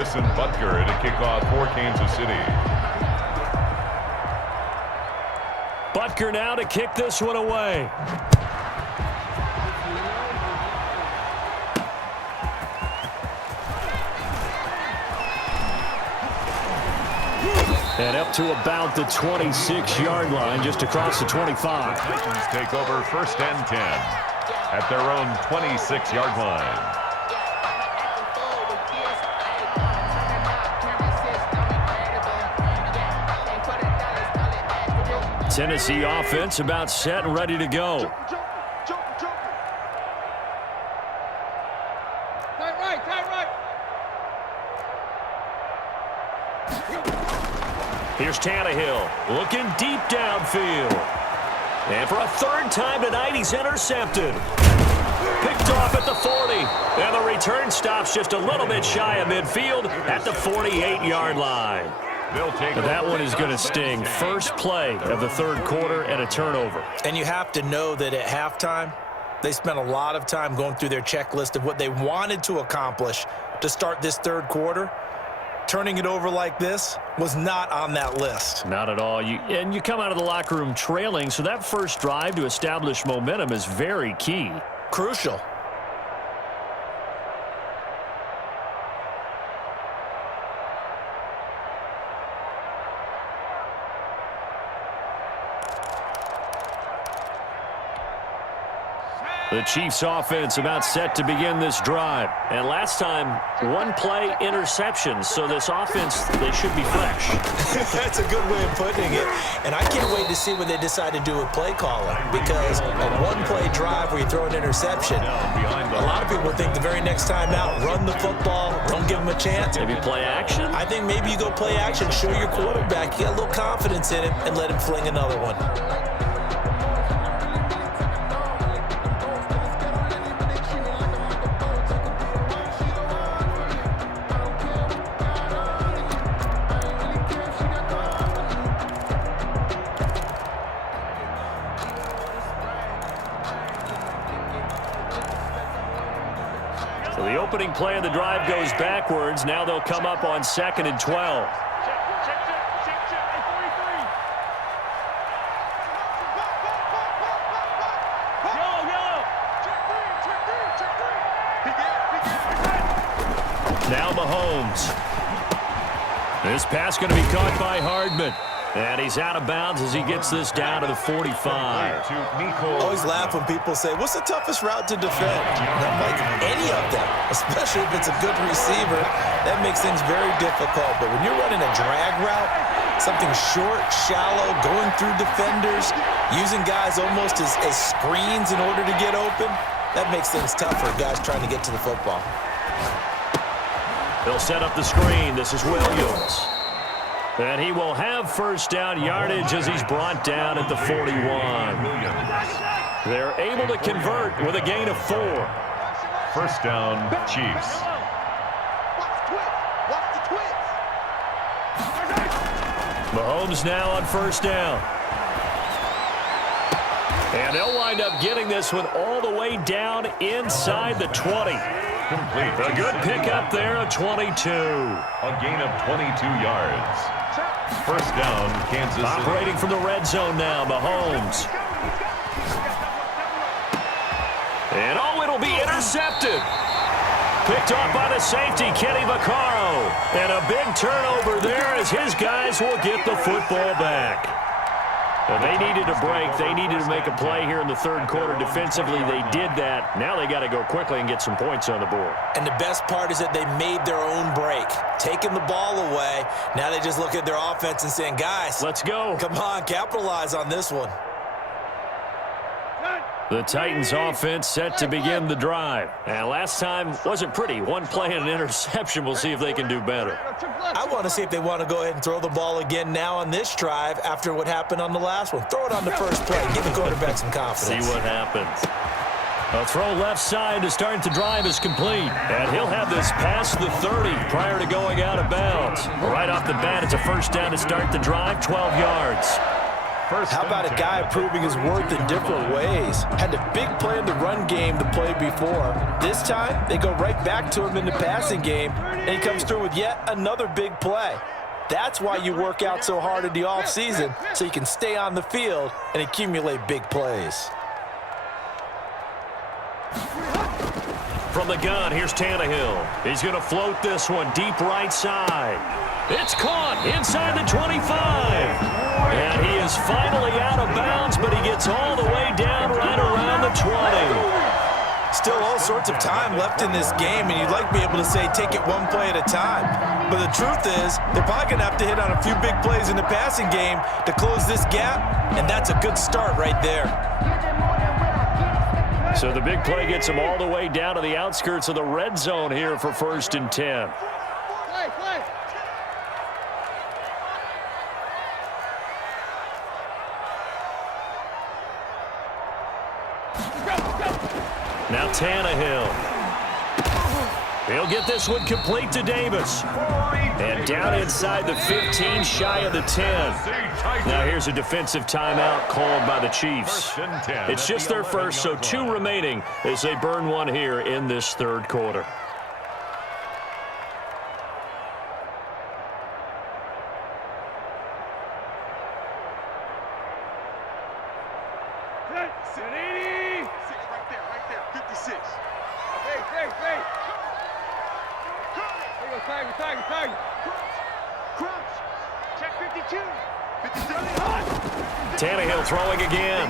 Harrison Butker to kick off for Kansas City. Butker now to kick this one away. And up to about the 26-yard line, just across the 25. Titans take over 1st and 10 at their own 26-yard line. Tennessee offense about set and ready to go. Here's Tannehill looking deep downfield. And for a 3rd time tonight, he's intercepted. Picked off at the 40. And the return stops just a little bit shy of midfield at the 48-yard line. That one is going to sting. First play of the 3rd quarter and a turnover. And you have to know that at halftime, they spent a lot of time going through their checklist of what they wanted to accomplish to start this 3rd quarter. Turning it over like this was not on that list. Not at all. And you come out of the locker room trailing, so that first drive to establish momentum is very key. Crucial. The Chiefs offense about set to begin this drive. And last time, 1-play interception. So this offense, they should be fresh. That's a good way of putting it. And I can't wait to see what they decide to do with play calling. Because a 1-play drive where you throw an interception, a lot of people think the very next time out, run the football, don't give them a chance. Maybe play action? I think maybe you go play action, show your quarterback, you got a little confidence in him, and let him fling another one. The opening play of the drive goes backwards. Now they'll come up on 2nd and 12. Now Mahomes. This pass going to be caught by Hardman. And he's out of bounds as he gets this down to the 45. Always laugh when people say, what's the toughest route to defend? Not like any of them, especially if it's a good receiver. That makes things very difficult. But when you're running a drag route, something short, shallow, going through defenders, using guys almost as screens in order to get open, that makes things tough for guys trying to get to the football. They'll set up the screen. This is Williams. And he will have 1st down yardage as he's brought down at the 41. They're able to convert with a gain of 4. 1st down, Chiefs. Mahomes now on 1st down. And they'll wind up getting this one all the way down inside the 20. Complete. A good pickup there of 22. A gain of 22 yards. 1st down, Kansas City. Operating from the red zone now, Mahomes. And it'll be intercepted. Picked off by the safety, Kenny Vaccaro. And a big turnover there as his guys will get the football back. Well, they needed a break. They needed to make a play here in the 3rd quarter. Defensively, they did that. Now they got to go quickly and get some points on the board. And the best part is that they made their own break. Taking the ball away. Now they just look at their offense and saying, guys, let's go. Come on, capitalize on this one. The Titans offense set to begin the drive. And last time wasn't pretty. 1 play and an interception. We'll see if they can do better. I want to see if they want to go ahead and throw the ball again now on this drive after what happened on the last one. Throw it on the first play. Give the quarterback some confidence. See what happens. A throw left side to start the drive is complete. And he'll have this past the 30 prior to going out of bounds. Right off the bat, it's a 1st down to start the drive, 12 yards. first How about a guy proving his worth in different ways? Had a big play in the run game to play before. This time, they go right back to him in the passing game, and he comes through with yet another big play. That's why you work out so hard in the offseason, so you can stay on the field and accumulate big plays. From the gun, here's Tannehill. He's going to float this one deep right side. It's caught inside the 25. And he is finally out of bounds, but he gets all the way down right around the 20. Still all sorts of time left in this game, and you'd like to be able to say take it one play at a time. But the truth is, they're probably going to have to hit on a few big plays in the passing game to close this gap, and that's a good start right there. So the big play gets him all the way down to the outskirts of the red zone here for 1st and 10. Now Tannehill. He'll get this one complete to Davis. And down inside the 15, shy of the 10. Now here's a defensive timeout called by the Chiefs. It's just their first, so 2 remaining as they burn one here in this 3rd quarter. Tannehill throwing again.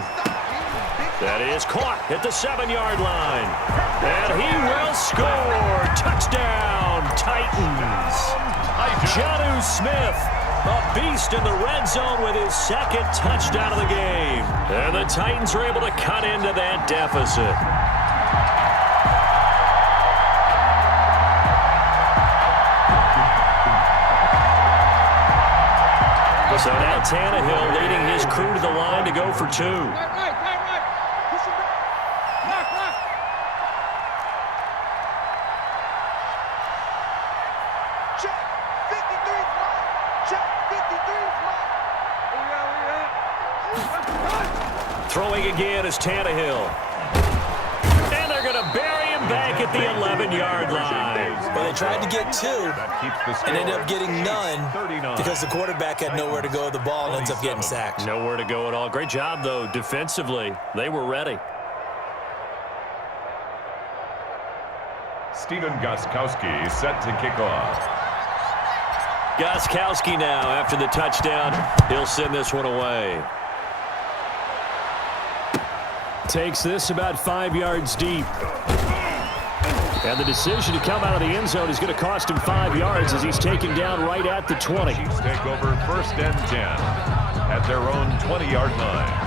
That is caught at the 7-yard line. And he will score. Touchdown, Titans. Jonnu Smith, a beast in the red zone with his 2nd touchdown of the game. And the Titans are able to cut into that deficit. So now Tannehill leading his crew to the line to go for 2. Throwing again is Tannehill. And they're going to bury him back at the 11-yard line. Well, they tried to get 2 and ended up getting none because the quarterback had nowhere to go with the ball and ends up getting sacked. Nowhere to go at all. Great job, though, defensively. They were ready. Stephen Gostkowski set to kick off. Gostkowski now after the touchdown. He'll send this one away. Takes this about 5 yards deep. And the decision to come out of the end zone is going to cost him 5 yards as he's taken down right at the 20. Chiefs take over 1st and 10 at their own 20-yard line.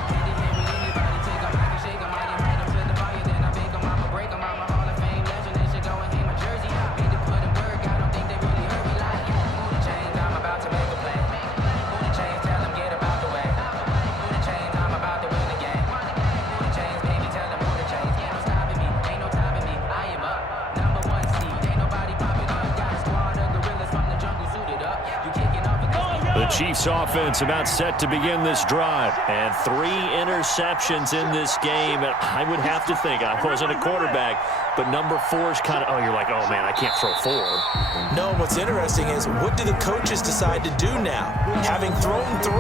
Chiefs offense about set to begin this drive. And 3 interceptions in this game. And I would have to think, I wasn't a quarterback, but number 4 is kind of, oh, you're like, oh, man, I can't throw 4. No, what's interesting is what do the coaches decide to do now? Having thrown 3,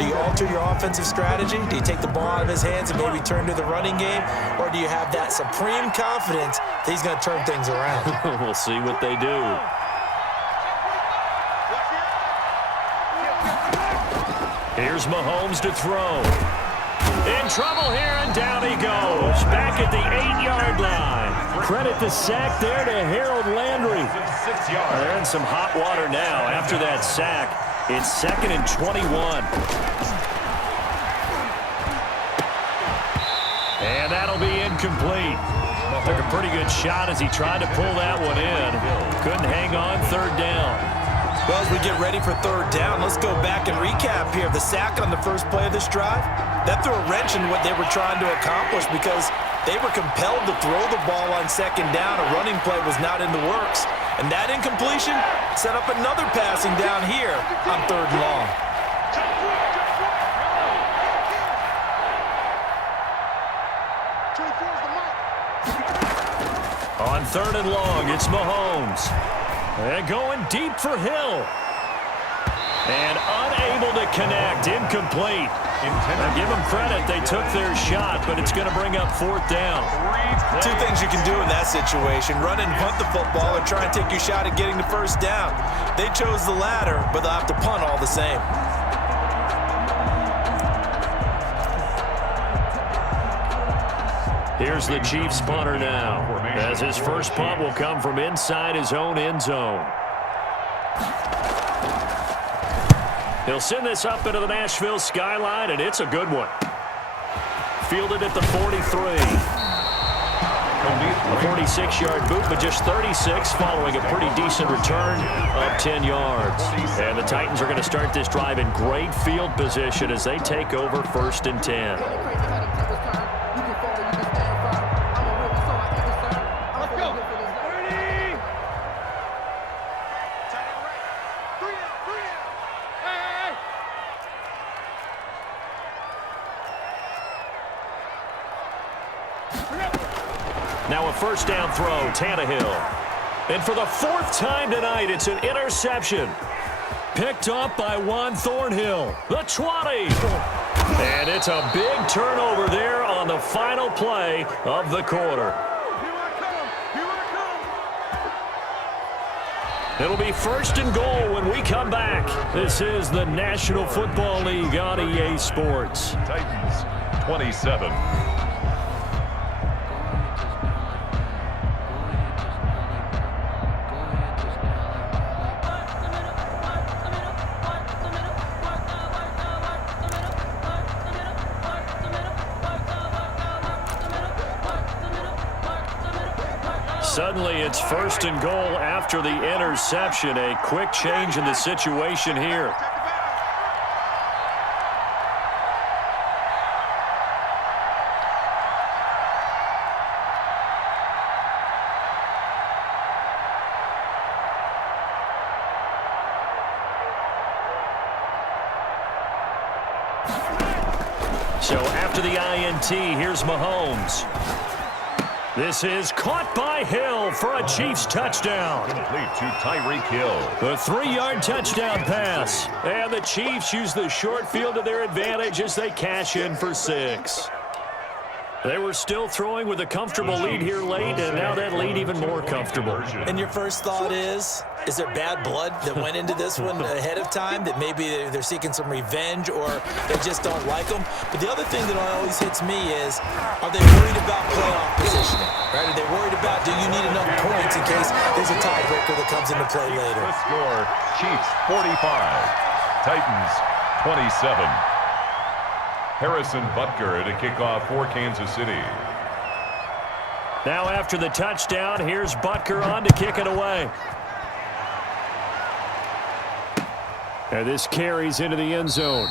do you alter your offensive strategy? Do you take the ball out of his hands and maybe turn to the running game? Or do you have that supreme confidence that he's going to turn things around? We'll see what they do. Here's Mahomes to throw. In trouble here, and down he goes. Back at the 8-yard line. Credit the sack there to Harold Landry. They're in some hot water now after that sack. It's 2nd and 21. And that'll be incomplete. Took a pretty good shot as he tried to pull that one in. Couldn't hang on 3rd down. Well, as we get ready for 3rd down, let's go back and recap here. The sack on the first play of this drive, that threw a wrench in what they were trying to accomplish because they were compelled to throw the ball on 2nd down. A running play was not in the works. And that incompletion set up another passing down here on 3rd and long. On 3rd and long, it's Mahomes. And going deep for Hill. And unable to connect. Incomplete. Now give them credit. They took their shot, but it's going to bring up 4th down. Two things you can do in that situation. Run and punt the football or try and take your shot at getting the 1st down. They chose the latter, but they'll have to punt all the same. Here's the Chiefs punter now, as his first punt will come from inside his own end zone. He'll send this up into the Nashville skyline, and it's a good one. Fielded at the 43. A 46-yard boot, but just 36 following a pretty decent return of 10 yards. And the Titans are going to start this drive in great field position as they take over 1st and 10. Now a 1st down throw, Tannehill. And for the 4th time tonight, it's an interception. Picked up by Juan Thornhill. The 20. And it's a big turnover there on the final play of the quarter. It'll be 1st and goal when we come back. This is the National Football League on EA Sports. Titans 27. Suddenly, it's 1st and goal after the interception. A quick change in the situation here. So after the INT, here's Mahomes. This is caught by Hill for a Chiefs touchdown. Complete to Tyreek Hill. The 3-yard touchdown pass. And the Chiefs use the short field to their advantage as they cash in for 6. They were still throwing with a comfortable lead here late, and now that lead even more comfortable. And your first thought is there bad blood that went into this one ahead of time, that maybe they're seeking some revenge or they just don't like them? But the other thing that always hits me is, are they worried about playoff positioning? Right? Are they worried about, do you need enough points in case there's a tiebreaker that comes into play later? The score, Chiefs 45, Titans 27. Harrison Butker to kick off for Kansas City. Now after the touchdown, here's Butker on to kick it away. And this carries into the end zone.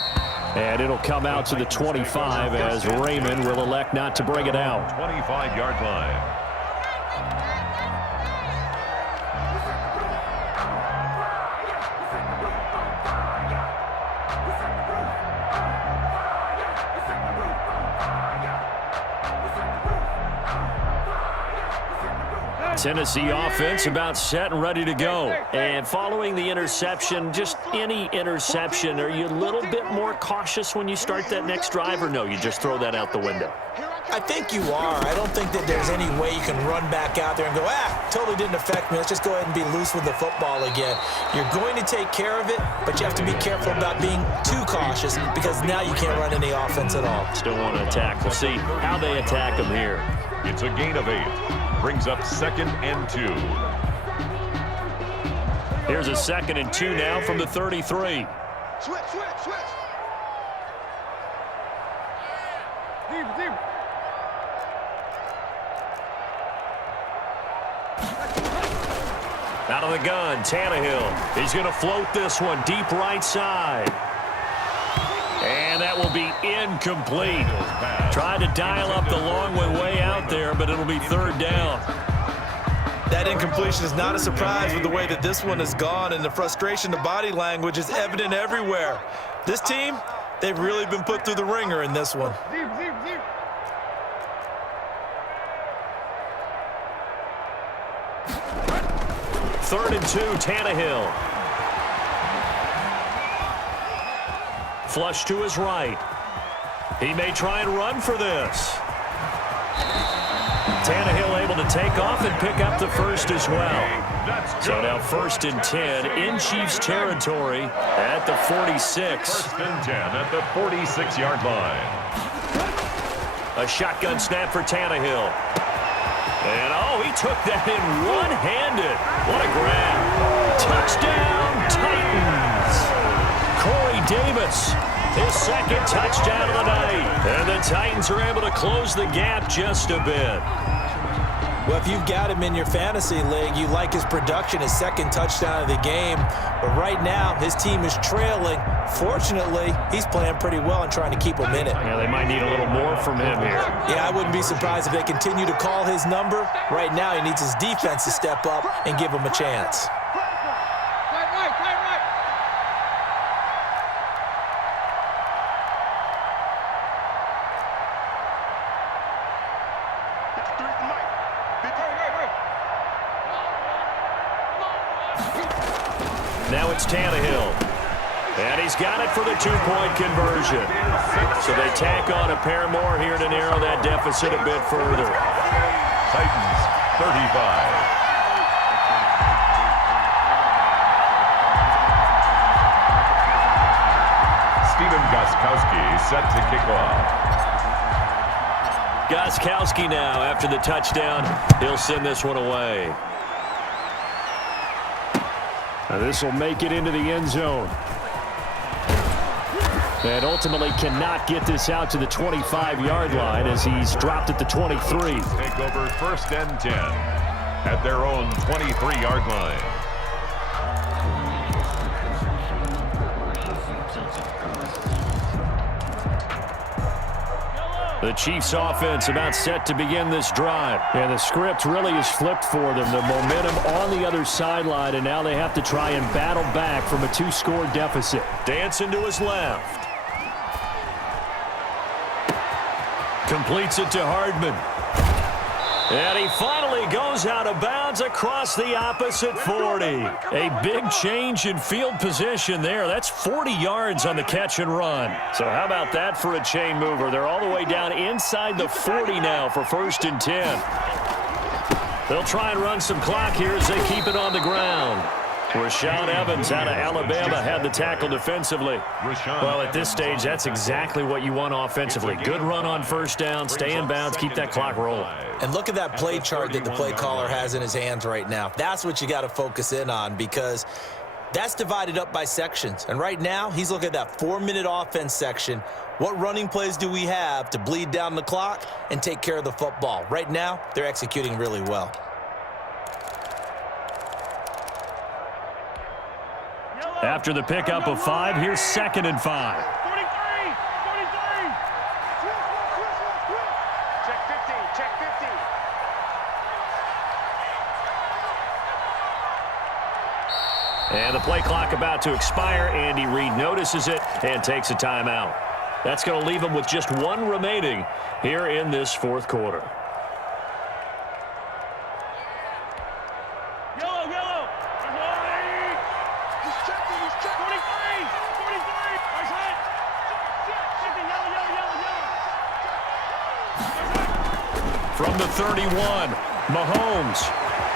And it'll come out to the 25 as Raymond will elect not to bring it out. 25-yard line. Tennessee offense about set and ready to go. And following the interception, just any interception, are you a little bit more cautious when you start that next drive, or no, you just throw that out the window? I think you are. I don't think that there's any way you can run back out there and go, totally didn't affect me. Let's just go ahead and be loose with the football again. You're going to take care of it, but you have to be careful about being too cautious because now you can't run any offense at all. Still want to attack. We'll see how they attack them here. It's a gain of 8. Brings up 2nd and 2. Here's a 2nd and 2 now from the 33. Switch. Deep. Out of the gun, Tannehill. He's going to float this one deep right side. And that will be incomplete. Tried to dial up the long one way out there, but it'll be 3rd down. That incompletion is not a surprise with the way that this one has gone, and the frustration, the body language is evident everywhere. This team, they've really been put through the ringer in this one. Deep. 3rd and 2, Tannehill. Flush to his right. He may try and run for this. Tannehill able to take off and pick up the first as well. So now 1st and 10 in Chiefs territory at the 46. 1st and 10 at the 46-yard line. A shotgun snap for Tannehill. And, oh, he took that in one-handed. What a grab. Touchdown, Titans. Corey Davis, his 2nd touchdown of the night. And the Titans are able to close the gap just a bit. Well, if you've got him in your fantasy league, you like his production, his 2nd touchdown of the game. But right now, his team is trailing. Fortunately, he's playing pretty well and trying to keep him in it. Yeah, they might need a little more from him here. Yeah, I wouldn't be surprised if they continue to call his number. Right now, he needs his defense to step up and give him a chance. Now it's Tannehill. And he's got it for the 2-point conversion. So they tack on a pair more here to narrow that deficit a bit further. Titans 35. Steven Gostkowski set to kick off. Gostkowski now after the touchdown. He'll send this one away. Now this will make it into the end zone. And ultimately cannot get this out to the 25-yard line as he's dropped at the 23. Take over 1st and 10 at their own 23-yard line. The Chiefs offense about set to begin this drive. And the script really is flipped for them. The momentum on the other sideline, and now they have to try and battle back from a 2-score deficit. Dancing to his left. Completes it to Hardman. And he finally goes out of bounds across the opposite 40. A big change in field position there. That's 40 yards on the catch and run. So how about that for a chain mover? They're all the way down inside the 40 now for 1st and 10. They'll try and run some clock here as they keep it on the ground. Rashaan Evans out of Alabama had the tackle defensively. Well, at this stage, that's exactly what you want offensively. Good run on 1st down, stay in bounds, keep that clock rolling. And look at that play chart that the play caller has in his hands right now. That's what you got to focus in on because that's divided up by sections. And right now, he's looking at that 4-minute offense section. What running plays do we have to bleed down the clock and take care of the football? Right now, they're executing really well. After the pickup of 5, here's 2nd and 5. Check 50. And the play clock about to expire. Andy Reid notices it and takes a timeout. That's going to leave him with just 1 remaining here in this 4th quarter. Yellow. He's checking. 43. Nice hit. Yellow. From the 31, Mahomes.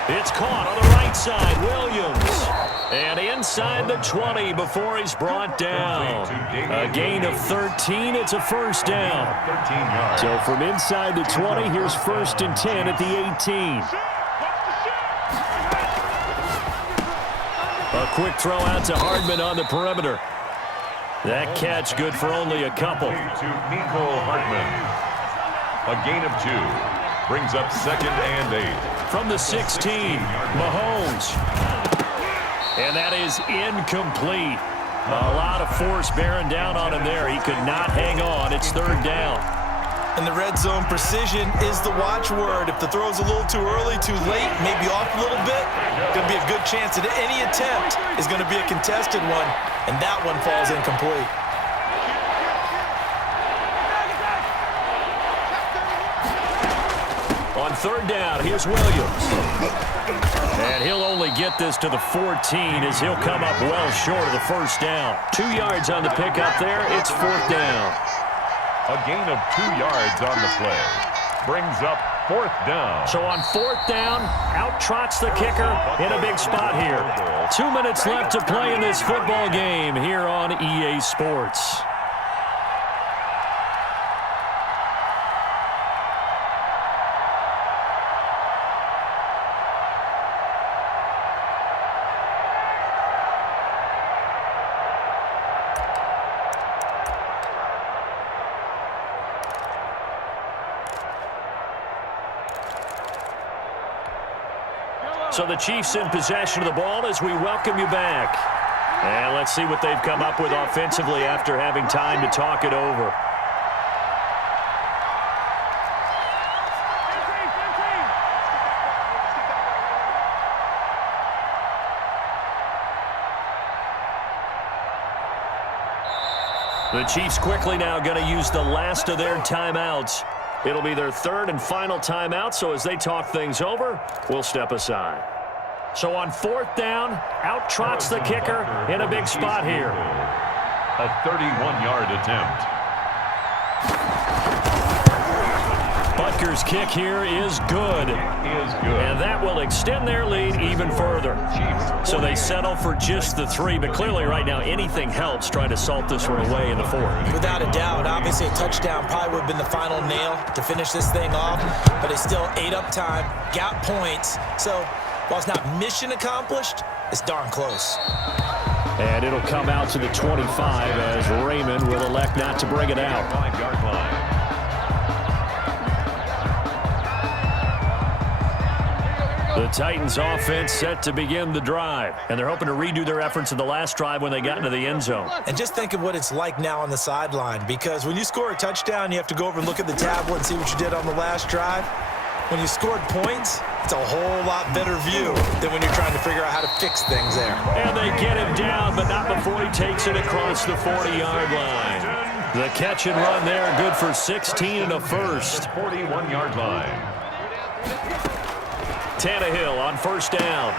It's caught on the right side. Williams. And inside the 20 before he's brought down. A gain of 13. It's a 1st down. 13 yards. So from inside the 20, here's 1st and 10 at the 18. A quick throw out to Hardman on the perimeter. That catch good for only a couple. To Nicole Hartman. A gain of 2. Brings up 2nd and 8. From the 16, Mahomes. And that is incomplete. A lot of force bearing down on him there. He could not hang on. It's 3rd down. And the red zone precision is the watchword. If the throw's a little too early, too late, maybe off a little bit, going to be a good chance that any attempt is going to be a contested one, and that one falls incomplete. On on third down, here's Williams. And he'll only get this to the 14 as he'll come up well short of the first down. 2 yards on the pickup there. It's fourth down. A gain of 2 yards on the play. Brings up fourth down. So on fourth down, out trots the kicker in a big spot here. 2 minutes left to play in this football game here on EA Sports. So the Chiefs in possession of the ball as we welcome you back. And let's see what they've come up with offensively after having time to talk it over. The Chiefs quickly now going to use the last of their timeouts. It'll be their third and final timeout, so as they talk things over, we'll step aside. So on fourth down, out trots the kicker in a big spot here. A 31-yard attempt. Butker's kick here is good. And that will extend their lead even further. So they settle for just the 3, but clearly right now anything helps trying to salt this one away in the 4th. Without a doubt, obviously a touchdown probably would have been the final nail to finish this thing off, but it still ate up time, got points. So while it's not mission accomplished, it's darn close. And it'll come out to the 25 as Raymond will elect not to bring it out. 5-yard line. The Titans offense set to begin the drive, and they're hoping to redo their efforts in the last drive when they got into the end zone. And just think of what it's like now on the sideline, because when you score a touchdown, you have to go over and look at the tablet and see what you did on the last drive. When you scored points, it's a whole lot better view than when you're trying to figure out how to fix things there. And they get him down, but not before he takes it across the 40-yard line. The catch and run there, good for 16 and a first. 41-yard line. Tannehill on first down.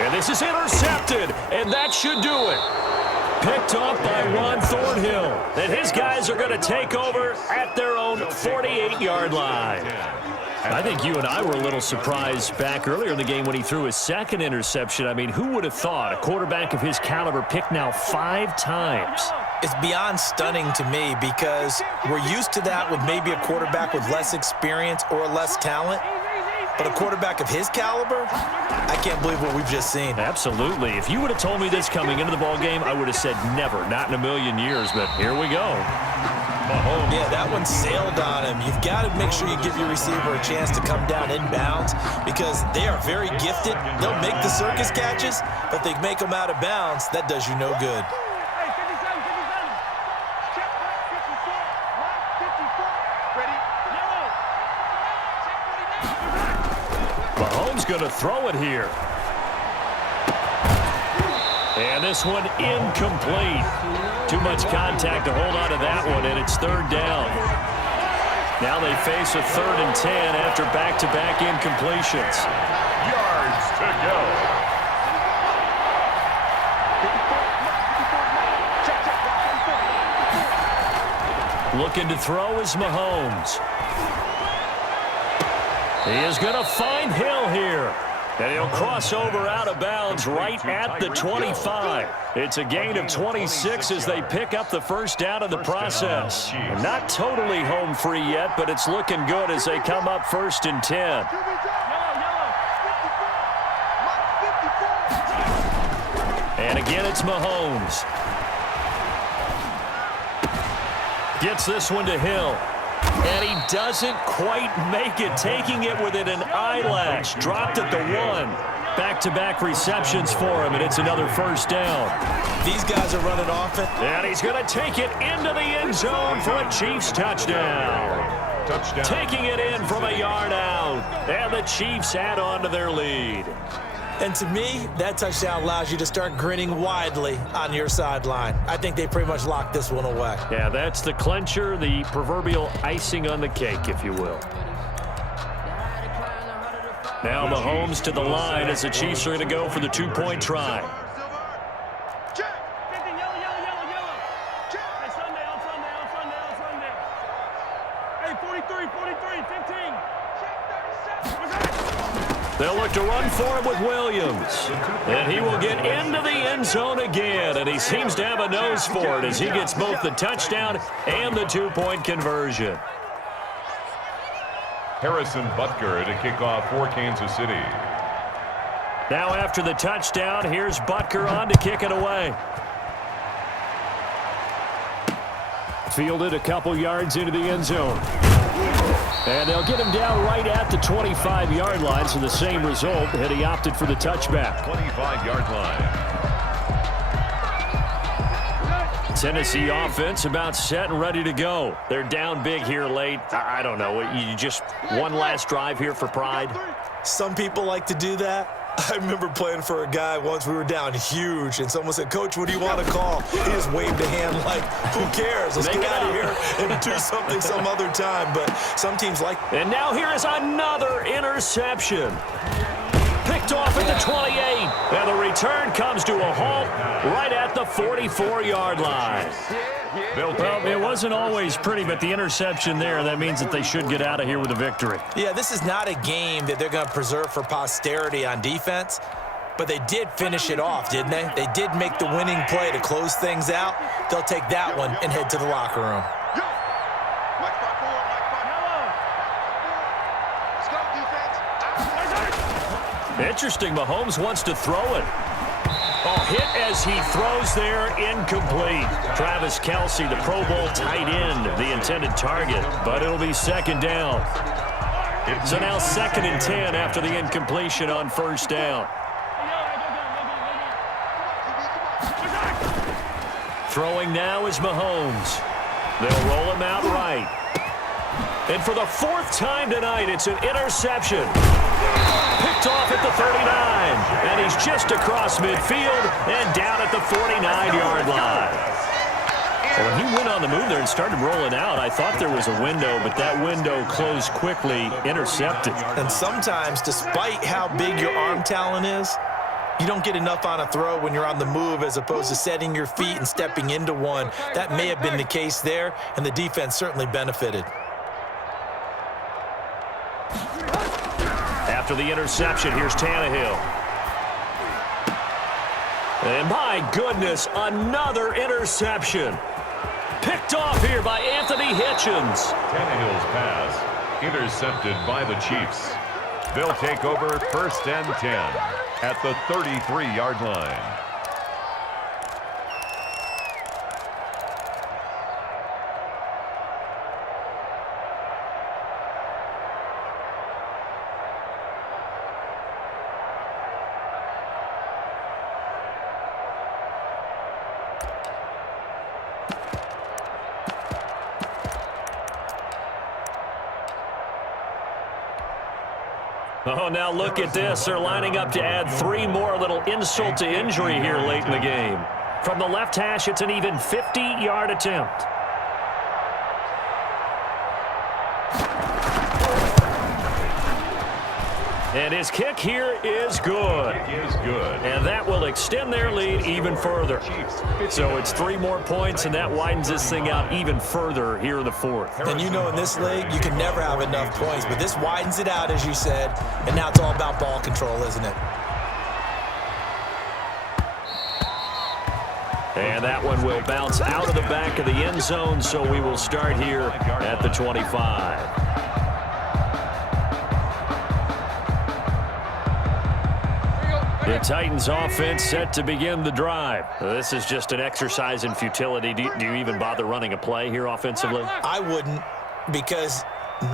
And this is intercepted, and that should do it. Picked off by Ron Thornhill. And his guys are going to take over at their own 48-yard line. I think you and I were a little surprised back earlier in the game when he threw his second interception. I mean, who would have thought a quarterback of his caliber picked now 5 times? It's beyond stunning to me because we're used to that with maybe a quarterback with less experience or less talent. But a quarterback of his caliber, I can't believe what we've just seen. Absolutely. If you would have told me this coming into the ball game, I would have said never, not in a million years. But here we go. Mahomes. Yeah, that one sailed on him. You've got to make sure you give your receiver a chance to come down inbounds because they are very gifted. They'll make the circus catches, but they make them out of bounds. That does you no good. Mahomes going to throw it here. And this one incomplete. Too much contact to hold on to that one, and it's third down. Now they face a 3rd and 10 after back-to-back incompletions. Yards to go. Looking to throw is Mahomes. He is going to find Hill here. And he'll cross over out of bounds right at the 25. It's a gain of 26 as they pick up the first down in the process. Not totally home free yet, but it's looking good as they come up 1st and 10. And again, it's Mahomes. Gets this one to Hill. And he doesn't quite make it, taking it within an eyelash. Dropped at the 1. Back-to-back receptions for him, and it's another first down. These guys are running offense. And he's going to take it into the end zone for a Chiefs touchdown. Taking it in from a yard out. And the Chiefs add on to their lead. And to me, that touchdown allows you to start grinning widely on your sideline. I think they pretty much locked this one away. Yeah, that's the clincher, the proverbial icing on the cake, if you will. Now Mahomes to the line as the Chiefs are going to go for the two-point try. They'll look to run for it with Williams. And he will get into the end zone again. And he seems to have a nose for it as he gets both the touchdown and the two-point conversion. Harrison Butker to kick off for Kansas City. Now after the touchdown, here's Butker on to kick it away. Fielded a couple yards into the end zone. And they'll get him down right at the 25-yard line, so the same result, and he opted for the touchback. 25-yard line. Tennessee offense about set and ready to go. They're down big here late. I don't know. You just one last drive here for pride? Some people like to do that. I remember playing for a guy once. We were down huge, and someone said, "Coach, what do you want to call?" He just waved a hand like, who cares? Let's get out of here and do something some other time. But some teams like. And now here is another interception. Picked off at the 28. And the return comes to a halt right at the 44-yard line. Well, it wasn't always pretty, but the interception there, that means that they should get out of here with a victory. Yeah, this is not a game that they're going to preserve for posterity on defense, but they did finish it off, didn't they? They did make the winning play to close things out. They'll take that one and head to the locker room. Interesting, Mahomes wants to throw it. Oh, hit as he throws there, incomplete. Travis Kelce, the Pro Bowl tight end, the intended target, but it'll be second down. So now 2nd and 10 after the incompletion on first down. Throwing now is Mahomes. They'll roll him out right. And for the 4th time tonight, it's an interception. Picked off at the 39, and he's just across midfield and down at the 49-yard line. Well, when he went on the move there and started rolling out, I thought there was a window, but that window closed quickly, intercepted. And sometimes, despite how big your arm talent is, you don't get enough on a throw when you're on the move as opposed to setting your feet and stepping into one. That may have been the case there, and the defense certainly benefited. After the interception, here's Tannehill. And my goodness, another interception. Picked off here by Anthony Hitchens. Tannehill's pass intercepted by the Chiefs. They'll take over 1st and 10 at the 33-yard line. Oh, now look at this. They're lining up to add 3 more, little insult to injury here late in the game. From the left hash, it's an even 50-yard attempt. And his kick here is good. And that will extend their lead even further. So it's 3 more points, and that widens this thing out even further here in the 4th. And you know, in this league, you can never have enough points, but this widens it out, as you said, and now it's all about ball control, isn't it? And that one will bounce out of the back of the end zone, so we will start here at the 25. The Titans offense set to begin the drive. This is just an exercise in futility. Do you even bother running a play here offensively? I wouldn't, because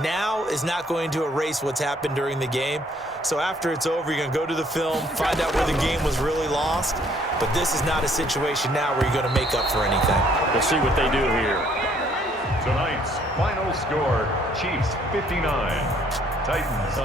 now is not going to erase what's happened during the game. So after it's over, you're going to go to the film, find out where the game was really lost. But this is not a situation now where you're going to make up for anything. We'll see what they do here. Tonight's final score, Chiefs 59, Titans